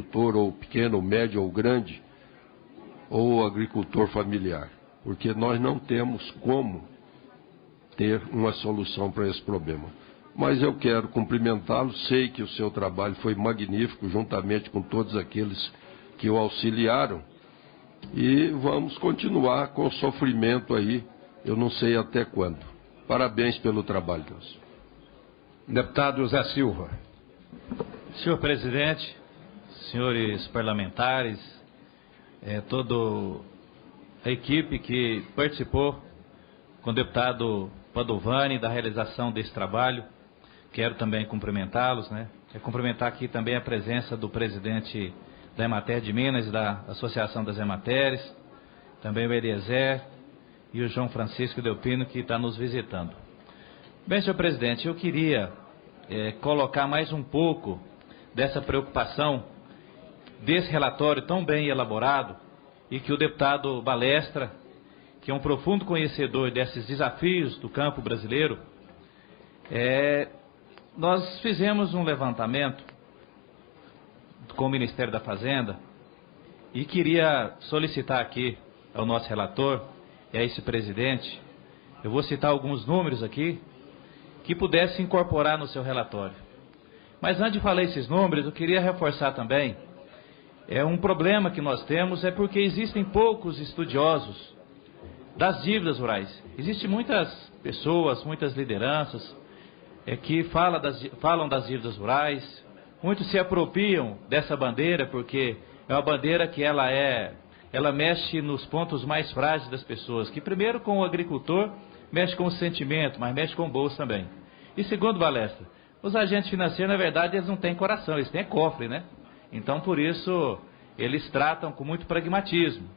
agricultor, ou pequeno, ou médio, ou grande, ou agricultor familiar, porque nós não temos como ter uma solução para esse problema. Mas eu quero cumprimentá-lo, sei que o seu trabalho foi magnífico, juntamente com todos aqueles que o auxiliaram, e vamos continuar com o sofrimento aí, eu não sei até quando. Parabéns pelo trabalho, Deus. Deputado Zé Silva. Senhor presidente, senhores parlamentares, toda a equipe que participou com o deputado Padovani da realização desse trabalho, quero também cumprimentá-los, né? Quero cumprimentar aqui também a presença do presidente da Emater de Minas e da Associação das Emateres, também o Eliezer e o João Francisco Delpino, que está nos visitando. Bem, senhor presidente, eu queria colocar mais um pouco dessa preocupação, desse relatório tão bem elaborado, e que o deputado Balestra, que é um profundo conhecedor desses desafios do campo brasileiro, nós fizemos um levantamento com o Ministério da Fazenda e queria solicitar aqui ao nosso relator e a esse presidente, eu vou citar alguns números aqui, que pudesse incorporar no seu relatório. Mas antes de falar esses números, eu queria reforçar também, um problema que nós temos é porque existem poucos estudiosos das dívidas rurais. Existem muitas pessoas, muitas lideranças que falam das dívidas rurais, muitos se apropriam dessa bandeira porque é uma bandeira que ela mexe nos pontos mais frágeis das pessoas, que primeiro com o agricultor mexe com o sentimento, mas mexe com o bolso também. E segundo, Balestra, os agentes financeiros, na verdade, eles não têm coração, eles têm cofre, né? Então, por isso, eles tratam com muito pragmatismo.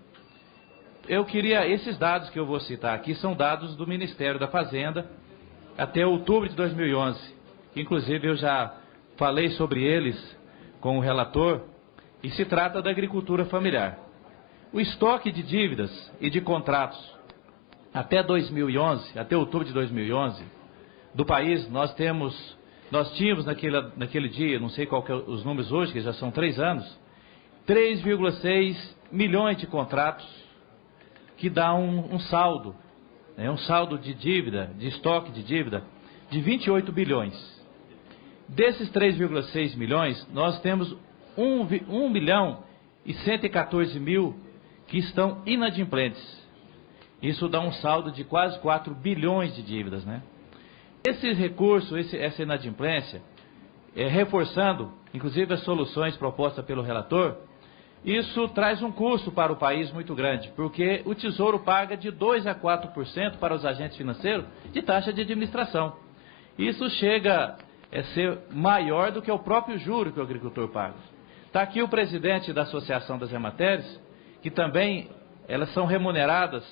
Esses dados que eu vou citar aqui são dados do Ministério da Fazenda até outubro de 2011. Inclusive, eu já falei sobre eles com o relator, e se trata da agricultura familiar. O estoque de dívidas e de contratos até 2011, até outubro de 2011, do país, nós tínhamos naquele dia, não sei qual que é os números hoje, que já são 3 anos, 3,6 milhões de contratos, que dá um saldo, um saldo de dívida, de estoque de dívida, de 28 bilhões. Desses 3,6 milhões, nós temos 1 milhão e 114 mil que estão inadimplentes. Isso dá um saldo de quase 4 bilhões de dívidas, né? Esses recursos, essa inadimplência, reforçando, inclusive, as soluções propostas pelo relator, isso traz um custo para o país muito grande, porque o Tesouro paga de 2% a 4% para os agentes financeiros de taxa de administração. Isso chega a ser maior do que o próprio juro que o agricultor paga. Está aqui o presidente da Associação das Emateres, que também elas são remuneradas,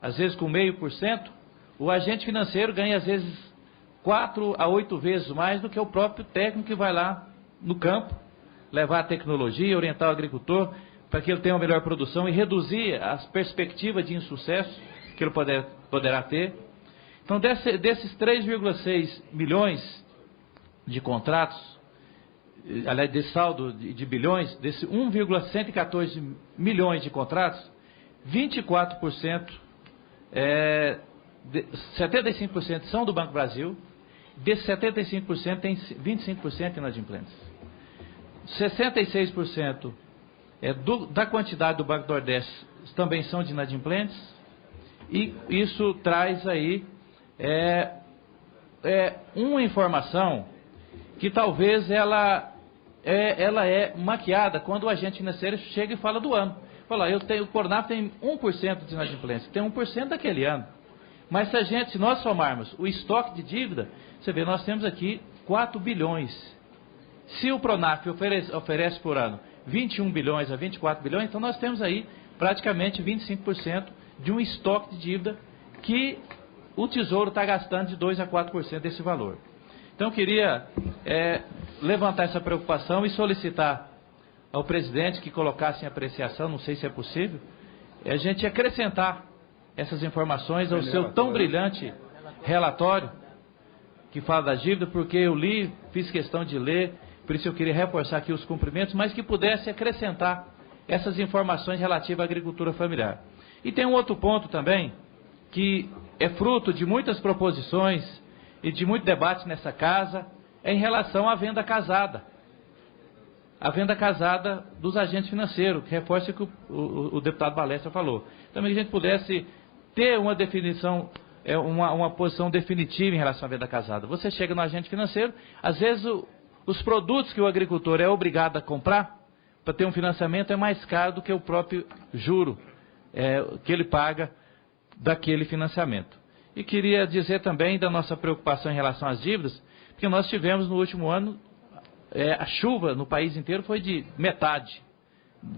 às vezes com 0,5%, o agente financeiro ganha, às vezes, 4 a 8 vezes mais do que o próprio técnico que vai lá no campo, levar a tecnologia, orientar o agricultor para que ele tenha uma melhor produção e reduzir as perspectivas de insucesso que ele poderá ter. Então, desses 3,6 milhões de contratos, aliás, de saldo de bilhões, desse 1,114 milhões de contratos, 24%, 75% são do Banco Brasil, desses 75% tem 25% inadimplentes. 66% da quantidade do Banco Nordeste também são de inadimplentes, e isso traz aí uma informação que talvez ela é maquiada quando o agente financeiro chega e fala do ano. Fala, o Cornaf tem 1% de inadimplência, tem 1% daquele ano. Mas se nós somarmos o estoque de dívida, você vê, nós temos aqui 4 bilhões. Se o Pronaf oferece por ano 21 bilhões a 24 bilhões, então nós temos aí praticamente 25% de um estoque de dívida que o Tesouro está gastando de 2% a 4% desse valor. Então eu queria levantar essa preocupação e solicitar ao presidente que colocasse em apreciação, não sei se é possível, a gente acrescentar essas informações ao seu tão brilhante relatório que fala da dívida, porque eu li, fiz questão de ler, por isso eu queria reforçar aqui os cumprimentos, mas que pudesse acrescentar essas informações relativas à agricultura familiar. E tem um outro ponto também, que é fruto de muitas proposições e de muito debate nessa casa, em relação à venda casada. A venda casada dos agentes financeiros, que reforça o que o deputado Balestra falou. Também que a gente pudesse ter uma definição, uma posição definitiva em relação à venda casada. Você chega no agente financeiro, às vezes os produtos que o agricultor é obrigado a comprar para ter um financiamento é mais caro do que o próprio juro que ele paga daquele financiamento. E queria dizer também da nossa preocupação em relação às dívidas, porque nós tivemos no último ano, a chuva no país inteiro foi de metade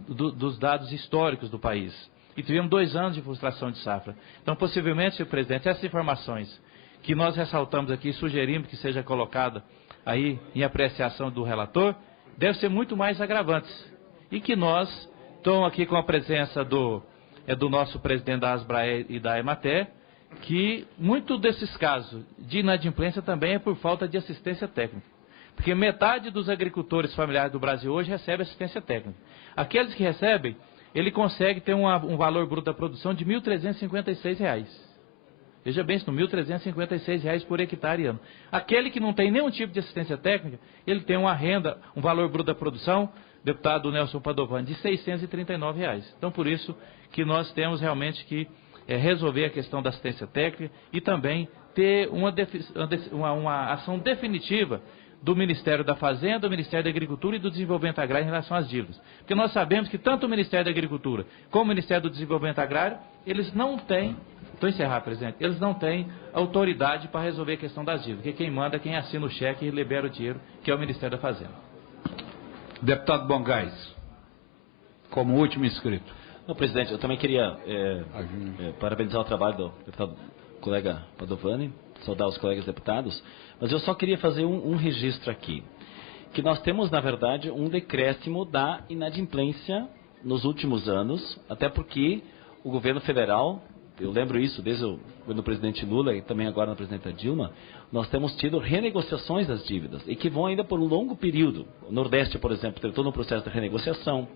dos dados históricos do país. E tivemos 2 anos de frustração de safra. Então, possivelmente, senhor presidente, essas informações que nós ressaltamos aqui e sugerimos que seja colocada aí em apreciação do relator, devem ser muito mais agravantes. E que nós, estamos aqui com a presença do nosso presidente da Asbrae e da Emater, que muito desses casos de inadimplência também é por falta de assistência técnica. Porque metade dos agricultores familiares do Brasil hoje recebe assistência técnica. Aqueles que recebem, ele consegue ter um valor bruto da produção de R$ 1.356. Veja bem, isso, R$ 1.356 por hectare e ano. Aquele que não tem nenhum tipo de assistência técnica, ele tem uma renda, um valor bruto da produção, deputado Nelson Padovani, de R$ 639. Então, por isso que nós temos realmente que resolver a questão da assistência técnica e também ter uma ação definitiva do Ministério da Fazenda, do Ministério da Agricultura e do Desenvolvimento Agrário em relação às dívidas. Porque nós sabemos que tanto o Ministério da Agricultura como o Ministério do Desenvolvimento Agrário, eles não têm, estou encerrando, presidente, eles não têm autoridade para resolver a questão das dívidas, porque quem manda, quem assina o cheque e libera o dinheiro, que é o Ministério da Fazenda. Deputado Bongás, como último inscrito. Não, presidente, eu também queria parabenizar o trabalho do deputado colega Padovani, saudar os colegas deputados, mas eu só queria fazer um registro aqui, que nós temos, na verdade, um decréscimo da inadimplência nos últimos anos, até porque o governo federal, eu lembro isso desde o governo do presidente Lula e também agora na presidenta Dilma, nós temos tido renegociações das dívidas, e que vão ainda por um longo período. O Nordeste, por exemplo, teve todo um processo de renegociação.